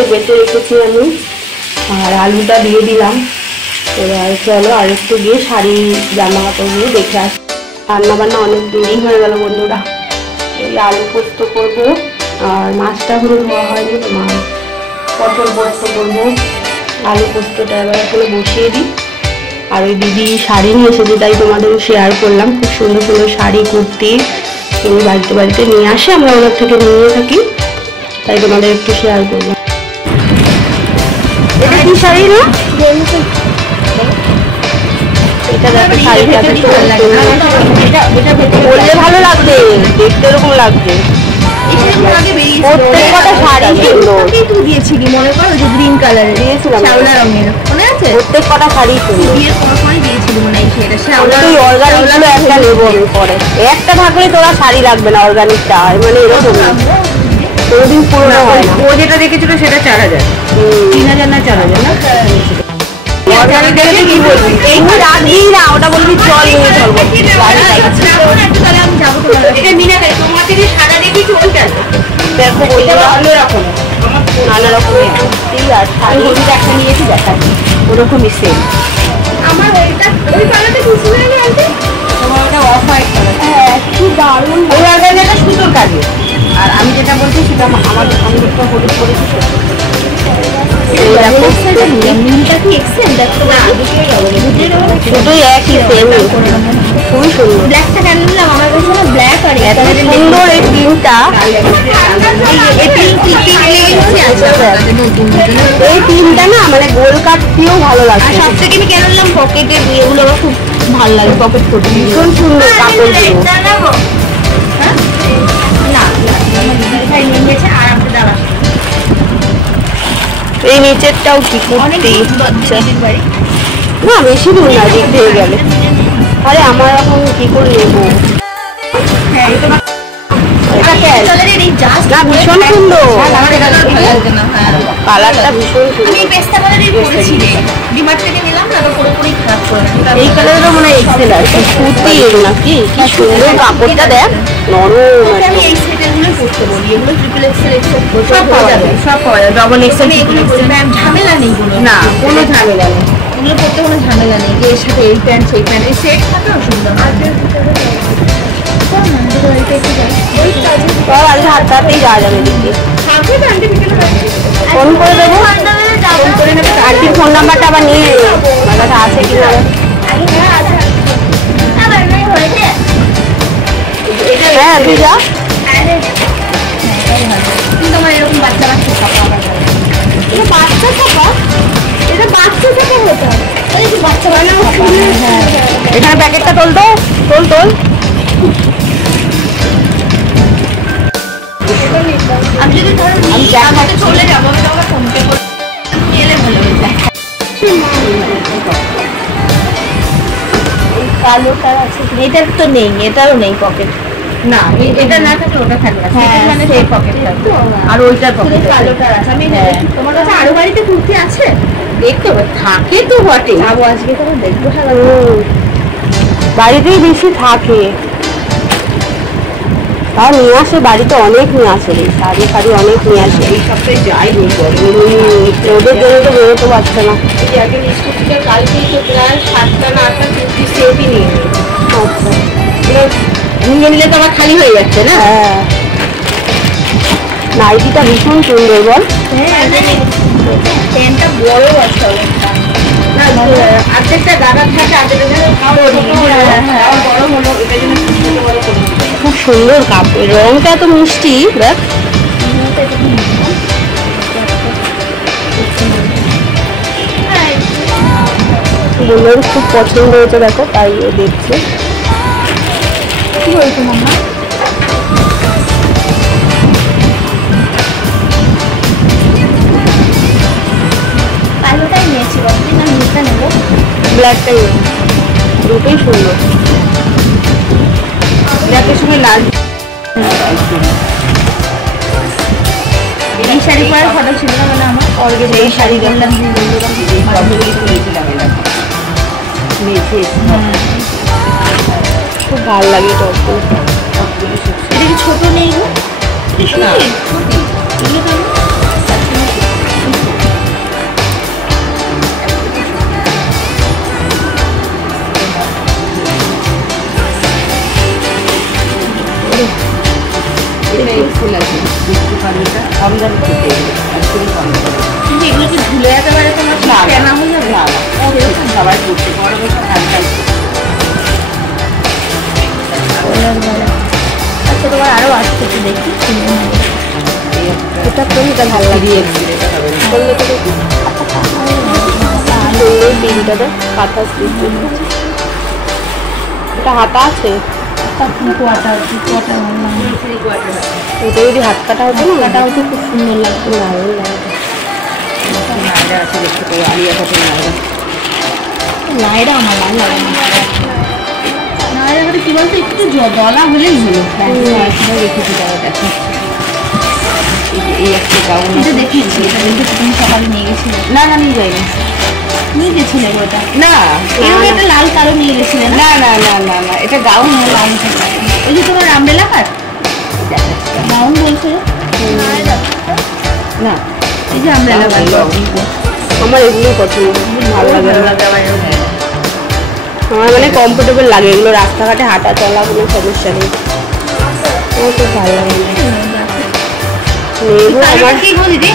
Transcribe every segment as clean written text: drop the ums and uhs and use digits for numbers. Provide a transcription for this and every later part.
আগে বেটে রেখেছি আমি, আর আলুটা দিয়ে দিলাম। এবার চলো আর একটু গিয়ে শাড়ি জামা কাপড়গুলো দেখে আসি। রান্না বান্না অনেক দেরি হয়ে গেল বন্ধুরা। এই আলু পোস্ত করবো, আর মাছটা হলো ধোয়া হয়নি, তোমার পটল পোস্ত করবো। আলু পোস্তটা এবার এখানে বসিয়ে দিই। আর ওই দিদি শাড়ি নিয়ে এসেছে, তাই তোমাদের শেয়ার করলাম। খুব সুন্দর সুন্দর শাড়ি কুর্তি উনি বাড়িতে বাড়িতে নিয়ে আসে, আমরা ওনার থেকে নিয়ে থাকি, তাই তোমাদের একটু শেয়ার করবো। এটা কি শাড়ি না? এটা দেখো, শাড়িটা বললে ভালো লাগবে, দেখতে এরকম লাগবে। প্রত্যেক কটা শাড়ি সুন্দর দিয়েছিলি, মনে করো যে গ্রিন কালারের দিয়েছিলাম, শ্যাওলা রঙের, মনে আছে? প্রত্যেক কটা শাড়ি সুন্দর বিয়ের পরে দিয়েছিলি মনে হয়। সেটা শ্যাওলা, তুই অর্গানিক গুলো একটা নেবো আমি পরে। একটা থাকলে তোরা শাড়ি লাগবে না, অর্গানিকটা মানে এরকম কোনোদিন পুরোনো হয় না। ও যেটা দেখেছিল সেটা 4000, 3000 না 4000 না। অর্গানিক দেখে কি বলবি? এই রাখবি না, ওটা বলবি চল নিয়ে চলবো। তাহলে আমি যাবো তোমার, এটা মিনা গাই তোমার থেকে সাদা দেখি চলতে দেখো, ওইটা ভালো রকম নানা রকমের কুর্তি আর শাড়ি। হলুদ একটা নিয়েছি, দেখা ওরকমই সেম। আমার ওইটা ওই কালারটা খুশি হয়ে গেছে, তোমার ওটা অফ হোয়াইট কালার। হ্যাঁ কি দারুণ। ওই অর্গানিকটা সুন্দর কাজে, আর আমি যেটা বলছি সেটা আমার আমি যেটা হলুদ করেছি দুটোই একই সেম, খুবই সুন্দর। ব্ল্যাকটা কেন নিলাম, আমার কাছে না ব্ল্যাক আর এত সুন্দর এই প্রিন্টটা। এই প্রিন্টটা না মানে গোল কাট দিয়েও ভালো লাগে। আর সব থেকে আমি কেন নিলাম, পকেটের এগুলো আমার খুব ভালো লাগে, পকেট করতে ভীষণ সুন্দর কাপড়। এই নিচেরটাও কি কুর্তি, আচ্ছা না বেশি দূর না, দিক দিয়ে গেলে। আরে আমার এখন কি করে নেবো, না ভীষণ সুন্দর কালারটা, ভীষণ সুন্দর। এই কালারেরও মনে হয় এক্সেল আছে কুর্তি নাকি, কি সুন্দর কাপড়টা দেখ, নরম। সব পাওয়া যাবে, ডবল এক্সেল ঝামেলা নেই, না কোনো ঝামেলা নেই, এগুলো করতে কোনো ঝামেলা নেই। যে এর সাথে এই প্যান্ট সেই প্যান্ট, এই সেট থাকে অসুবিধা না। হাতটাতেই যাওয়া যাবে, দেখি ফোন করে দেবো, ফোন করে নেবে। আন্টির ফোন নাম্বারটা আবার নিয়ে নেবে, আমার কাছে আছে কি না। হ্যাঁ তুই যা, তোমার এরকম বাচ্চা বাচ্চা ছাপা, বাচ্চা ছাপা, এটা বাচ্চা ছাপা হতো, বাচ্চা বানাবো। এখানে প্যাকেটটা তোল তো, তোল তোল। আমি যদি আমি চলে যাবো, আমি তোমাকে ফোন পে করে এলে ভালো হতো। কালোটার আছে, এটার তো নেই, এটারও নেই পকেট। না এটা না থাকলে ওটা থাকবে, মানে সেই পকেটটা আর ওইটার পকেট কালোটার আছে। আমি তোমার কাছে আরো বাড়িতে কুর্তি আছে, দেখতে থাকে তো বটে। যাবো আজকে, তখন দেখবো। বাড়িতেই বেশি থাকে, তা নিয়ে আসে বাড়িতে, অনেক নিয়ে আসে রে, শাড়ি শাড়ি অনেক নিয়ে আসে। এই সপ্তাহে যাই ওদের জন্য তো বেরোতে পারছে না। কালকেই তো প্রায় 7টা না 8টা কুর্তি সেটই নিয়ে নিই। আচ্ছা, নিয়ে নিলে তো আমার খালি হয়ে যাচ্ছে না। হ্যাঁ, নাইটিটা ভীষণ সুন্দর বল। প্যান্টটা বড় আছে অনেকটা, আর্ধেকটা দাদা থাকে, খুব সুন্দর কাপড়, রংটা এত মিষ্টি দেখ। বললেন খুব পছন্দ হয়েছে, দেখো তাই ও দেখছে। কি হয়েছে মাম্মা? কালোটাই নিয়েছি, বলছি না নীলটা নেবো, ব্ল্যাকটাই, দুটোই সুন্দর। ব্ল্যাকের সঙ্গে লাল। এই শাড়ি পরার ফটো ছিল না মানে আমার, অলরেডি এই শাড়ি দেখলাম, খুব ভালো লাগে টপগুলো। এটা কি ছোট নেই গো? দামি খেতে খুবই কম দামি। এগুলো কি ধুলে একেবারে তোমার কেনা হয়ে যাবে? না না সবাই করতে গরমে হালকা আচ্ছা তোমার আরো আসছে তো দেখি এটা কোনটা ভালো লাগে? করলে তো তিনটাতে কাঁথা স্টিচ এটা হাতা আছে এটা যদি হাত কাটা হতো না কাটা হতো খুব সুন্দর লাগতো। দারুণ লাগতো। নাইরা আছে দেখতে পাই আলিয়া ভাটের নাইরা। নাইরা আমার ভালো লাগে না। নাইরা করে কি বলতো একটু দলা হলেই হলো। রেখেছি তারা দেখো এই একটা গাউন এটা দেখিয়েছি এটা দেখেছি তুমি সকালে নিয়ে গেছিলে? না না নিয়ে যাইনি নিয়ে গেছিলে ওটা? না এরকম একটা লাল কালো নিয়ে গেছিলে? না না না না না এটা গাউন গাউন ওই যে তোমার আমব্রেলা কাট গাউন বলছো না এই যে আমব্রেলা কাট আমার এগুলো পছন্দ ভালো লাগে আমার মানে কমফোর্টেবল লাগে এগুলো রাস্তাঘাটে হাঁটা চলা কোনো সমস্যা নেই আমার খুব ভালো লাগে আমার কি গো দিদি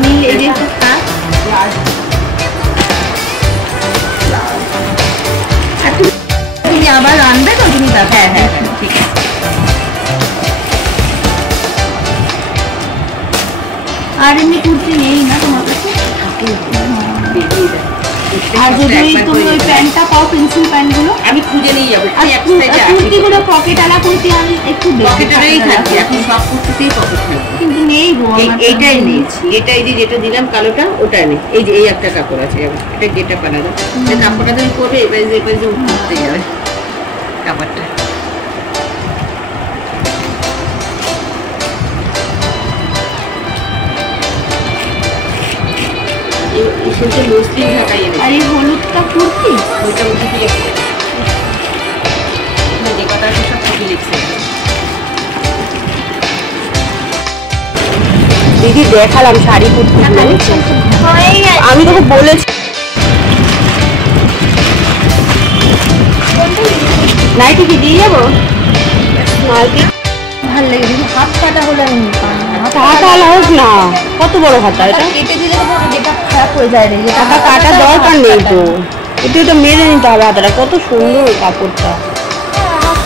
নীল এই যে তুমি আবার আনবে তো তুমি? হ্যাঁ হ্যাঁ ঠিক আছে। আর এমনি কুর্তি নেই না তোমার কাছে? আর যদি তুমি ওই প্যান্টটা পাও পেন্সিল প্যান্টগুলো আমি খুঁজে নিয়ে যাবো কুর্তিগুলো পকেটওয়ালা কুর্তি আমি একটু পকেটেরই থাকবে এখন সব কুর্তিতেই পকেট থাকবে কিন্তু নেই গো এইটাই নেই এটা এই যে যেটা দিলাম কালোটা ওটা নেই এই যে এই একটা কাপড় আছে এটা যেটা বানানো যে কাপড়টা তুমি করবে এবার যে উঠতে যাবে কাপড়টা এসে মসলিন ঢাকাই এনে আর এই হলুদটা কুর্তি ওইটা উঠে দিয়ে যে কথা আছে সব ছবি লিখছে দিদি দেখালাম শাড়ি কুর্তি আমি তোকে বলেছি নাইটি কি দিয়ে যাবো নাইটি ভালো লাগে দিদি হাত কাটা হলে আমি হাতা হোক না কত বড় হাতা এটা কেটে দিলে তো যেটা খারাপ হয়ে যায় রে হাতা কাটা দরকার নেই তো এটা এটা মেরে নিতে হবে হাতাটা কত সুন্দর কাপড়টা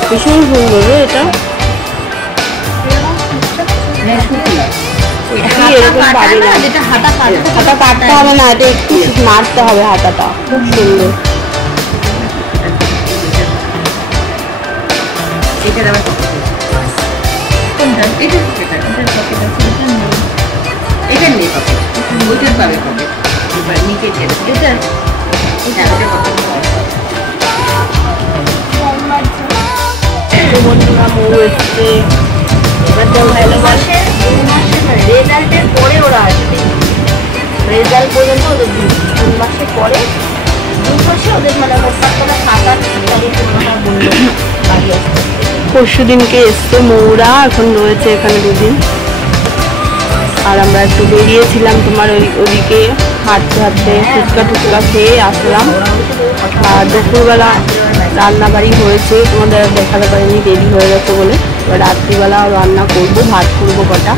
ভীষণ সুন্দর রে এটা হাতা কাটতে হবে না এটা একটু মারতে হবে হাতাটা খুব সুন্দর এটার আবার এটা নেই পকেট ওইটার পাবে পকেট এবার নিচে এটা বন্ধুরা মৌ এসছে এবার তো ভালোবাসে রেজাল্টের পরে ওরা আসবে রেজাল্ট পর্যন্ত ওদের 2 মাসের পরে 2 মাসে ওদের মানে মোটমাট 7-8 তারিখ বললো বাড়ি আসতে পরশু দিনকে এসছে মৌরা এখন রয়েছে এখানে 2 দিন আর আমরা একটু বেরিয়েছিলাম তোমার ওদিকে হাঁটতে হাঁটতে ফুচকা টুচকা খেয়ে আসলাম আর দুপুরবেলা রান্না বাড়ি হয়েছে তোমাদের দেখাতে পারিনি দেরি হয়ে গেছে বলে এবার রাত্রিবেলা রান্না করবো ভাত করবো কটা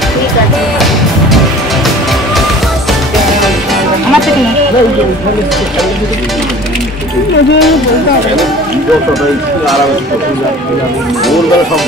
আমার থেকে সব